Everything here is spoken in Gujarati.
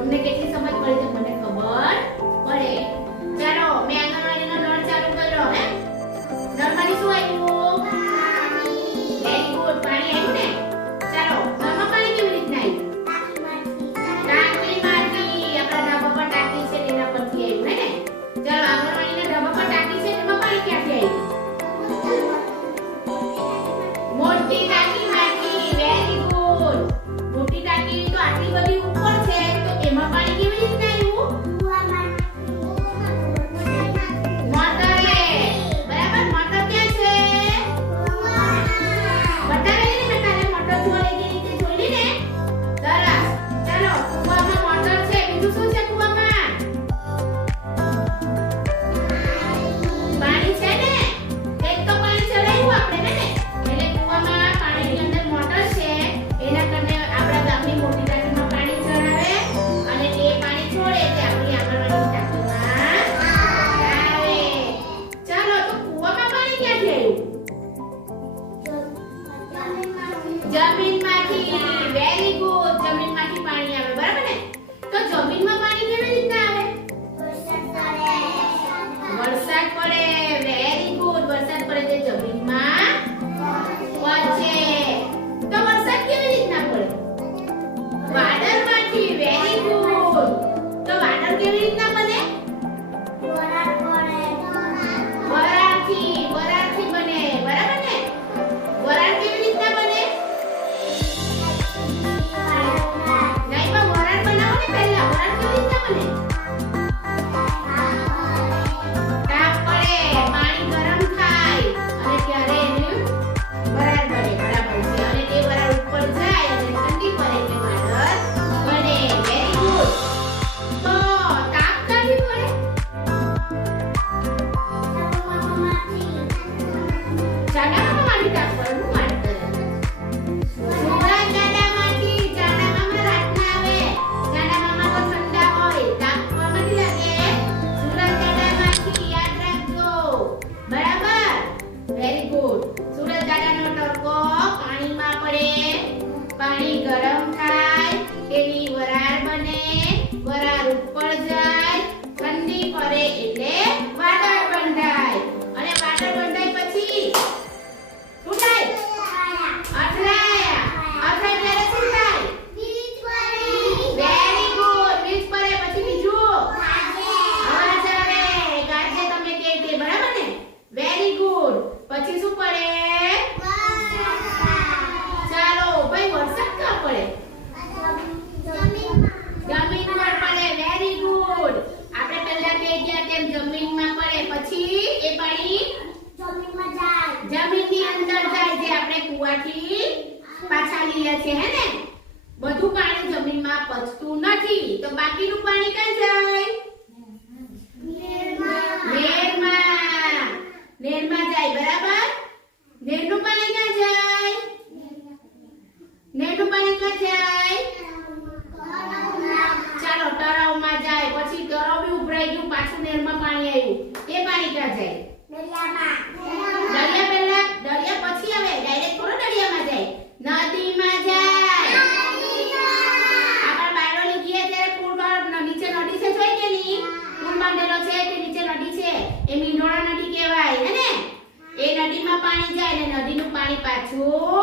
તમને કેટલી સમજ પડી છે મને ખબર પડે. ચાલો મેં આંગણવાડીનો નળ ચાલુ કર્યો હે. નળમાંથી શું આવ્યું? પાણી. વેરી ગુડ, પાણી આવ્યું ને. ચાલો નળમાં પાણી કેવી રીતના આવ્યું? ટાંકીમાંથી. આપણા ધાબા પર ટાંકી છે તેના પરથી આવ્યું હે ને. ચાલો આંગણવાડીના ધાબા પર ટાંકી છે તેમાં પાણી ક્યાંથી આવ્યું? મોટી ટાંકીમાંથી. Very good. મોટી ટાંકી તો આટલી બધી ઉપર છે તો એમાં પાણી કેવી રીતના આવ્યું? મોટરે. બરાબર, મોટર ક્યાં છે? બતાવે ને કાલે મોટર જોવા લઈ ગઈ રીતે જોઈ લી ને. સરસ. ચાલો કુવામાં મોટર છે. બીજું શું છે કુવામાં? પાણી છે ને. એક તો પાણી ચડાવ્યું આપણે ને. એટલે કુવામાં પાણીની અંદર મોટર છે. એના કારણે આપણા ગામની મોટી ટાંકીમાં પાણી ચડાવે અને તે પાણી છોડે તે આપણી આંગણવાડીની ટાંકીમાં આવે. ચાલો તો કુવામાં પાણી ક્યાંથી આવ્યું? જમીનમાંથી. Very good. જમીનમાંથી પાણી આવે બરાબર ને. તો જમીનમાં પાણી કેવી રીતના આવે? વરસાદ પડે. Very good. વરસાદ પડે તે જમીનમાં પહોંચે. તો વરસાદ કેવી રીતના પડે? વાદળમાંથી. Very good. તો વાદળ કેવી રીતના બને? વરાળથી. વરાળથી બને બરાબર ને. વરાળ કેવી રીતના બને? નહીં પણ વરાળ બનાવો ને પહેલા. વરાળ કેવી રીતના બને? તાપ પડે, પાણી ગરમ થાય અને ત્યારે એનું વરાળ બને બરાબર છે. અને તે વરાળ ઉપર જાય અને ઠંડી પડે એટલે વાદળ બને. Very good. તો તાપ ક્યાંથી પડે? ચાડામાંથી તાપ પડે. હું વાત કરે સુરત ચાડામાંથી. ચાડામાં રાતના આવે. ચાડામાં તો ઠંડા હોય. તાપ કોમાંથી લાગે? સુરત ચાડામાંથી. યાદ રાખજો બરાબર. Very good. સુરત ચાડાનો તડકો પાણીમાં પડે. પાણી ગરમ થાય તેની વરાળ બને. વરાળ ઉપર જાય ઠંડી પડે એટલે વાદળ બંધાય. અને વાદળ બંધાય પછી શું થાય? અથડાય. અથડાય ત્યારે શું થાય? Very good. વીજ પડે પછી બીજું અવાજ આવે. ગાજે તમે કહે તે બરાબર ને. Very good. પછી શું પડે? ચાલો ભાઈ વરસાદ ક્યાં પડે? જમીન પર પડે. Very good. આપણે પહેલા કહી ગયા તેમ જમીનમાં પડે પછી એ પાણી જમીનની અંદર જાય જે આપણે કુવાથી પાછા લીધા છે હે ને. બધું પાણી જમીનમાં પચતું નથી તો બાકીનું પાણી ક્યાં જાય? નહેરમાં. નહેરમાં જાય બરાબર. નહેરનું પાણી ક્યાં જાય? નહેરનું પાણી ક્યાં જાય? ચાલો તળાવમાં જાય. પછી તળાવ બી ઉભરાઈ ગયું પાછું નહેરમાં પાણી આવ્યું. એ પાણી ક્યાં જાય? દરિયા પહેલા. દરિયા પછી આવે. ડાયરેક્ટ થોડો દરિયામાં જાય. નદીમાં જાય. આપણા બારડોલી ગયા ત્યારે પુલ પર નીચે નદી છે જોઈ કે નહીં? પુલ બાંધેલો છે તે નીચે નદી છે. એ મીંઢોળા નદી કહેવાય હે ને. એ નદીમાં પાણી જાય ને નદીનું પાણી પાછું